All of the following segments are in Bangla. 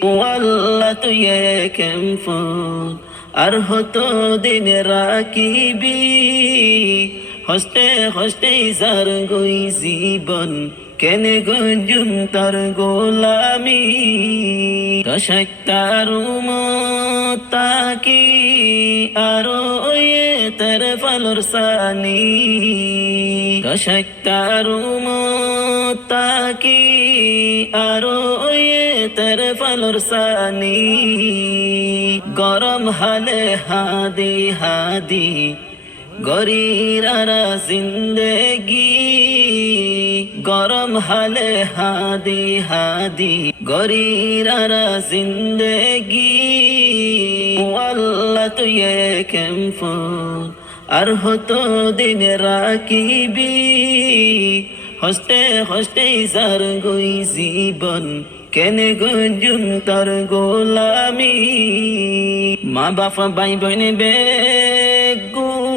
ও আল্লাহ তুই কেম ফোন আর হতো দিন রাখিবি হস্তে হস্তে সার গই জীবন কেনে গঞ্জুম তার গোলামি দশাক্তার তাকি আরো তার ফালর সানি দশাক্তার তাকি আরো তার ফালর সানি গরম হালে হাদি হাদি গরিরারা জিন্দেগি গরম হালে হাদি হাদি গরিরারা জিন্দেগি ও আল্লাহ তুই কেম ফোন আর হতো দিন রাখিবি হস্তে হস্তে সার গই জীবন কেনে গঞ্জুম তার গোলামি মা বাবা ভাই বোন বেগুন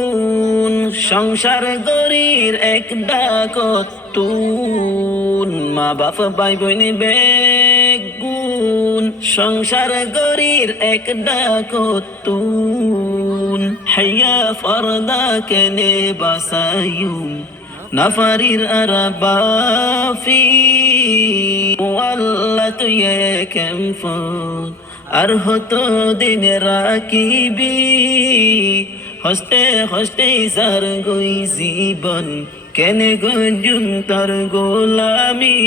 সংসার গরির এক ডাকতুন মা বাবা ভাই বোন বেগুন সংসার গরির এক ডাকতুন হাইয়া ফরদা কেনে বাসায়ুম নাফারির আরাবাফি ও আল্লাহ তুই কেম ফোন আর হতো দিন রাখিবি হস্তে হস্তে সার গই জীবন কেনে গঞ্জুম তার গোলামি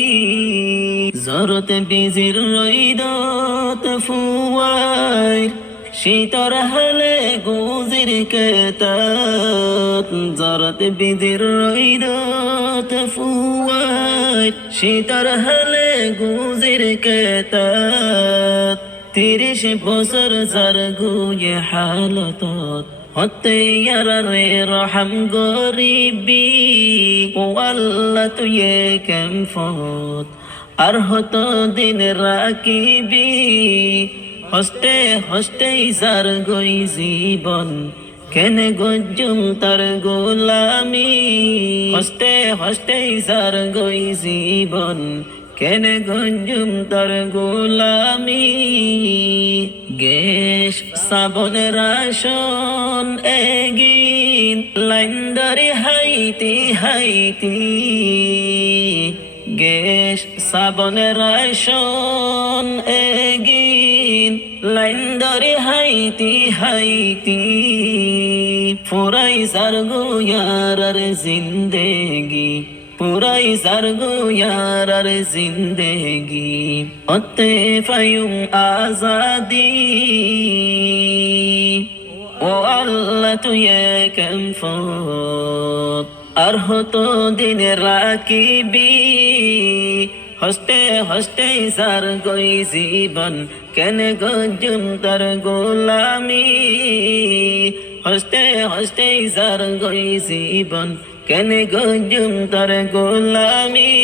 জরতে বিজির রইদত ফুয়াই শীতর হলে গুজির কেতাত জরত বিজির রইদত ফুয়াই শীতর হলে গুজির কেতাত 30 বছর সার গুয়ে হালতত হতে রে রহম গরিবি ও আল্লাহ তুই কেম ফোন আর হতো দিন রাখিবি হস্তে হস্তে সার গই জীবন কেনে গঞ্জুম তার গোলামি হস্তে হস্তে সার গই জীবন কেনে গঞ্জুম তার গোলামি গ্যাস সাবন রাশন এগিন লাইন ধরে হাইতি হাইতি গ্যাস সাবন রাশন এগিন লাইন ধরে হাইতি হাইতি ফুরাই সার গুয়ার জিন্দেগি পুরাই সার গুয়ার জিন্দেগি অতে ফায়ুম আজাদি ও আল্লাহ তুই কেম ফোন আর হতো দিন রাখিবি হস্তে হস্তে সার গই জীবন কেনে গঞ্জুম তার গোলামি হস্তে হস্তে সার গই জীবন কেনে গঞ্জুম তার গোলামি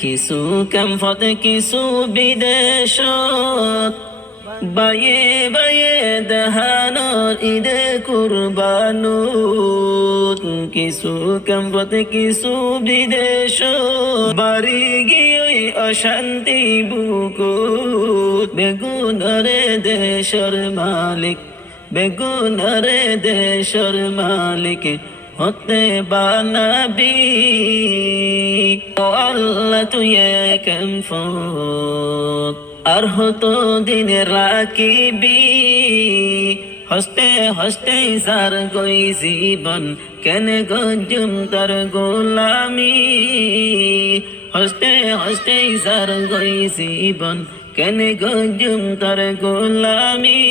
কিছু কামফত কিছু বিদেশত বায়ে বায়ে দেহানোর ঈদে কুরবানুত কিছু কামফত কিছু বিদেশ বাড়ি গিয়ে অশান্তি বুকুত বেগুনরে দেশর মালিক বেগুনরে দেশর মালিক হতে বানাবি ও আল্লাহ তুই কেম ফোন আর হতো দিন রাখিবি হস্তে হস্তে সার গই জীবন কেনে গঞ্জুম তার গোলামি হস্তে হস্তে সার গই জীবন কেনে গঞ্জুম তার গোলামি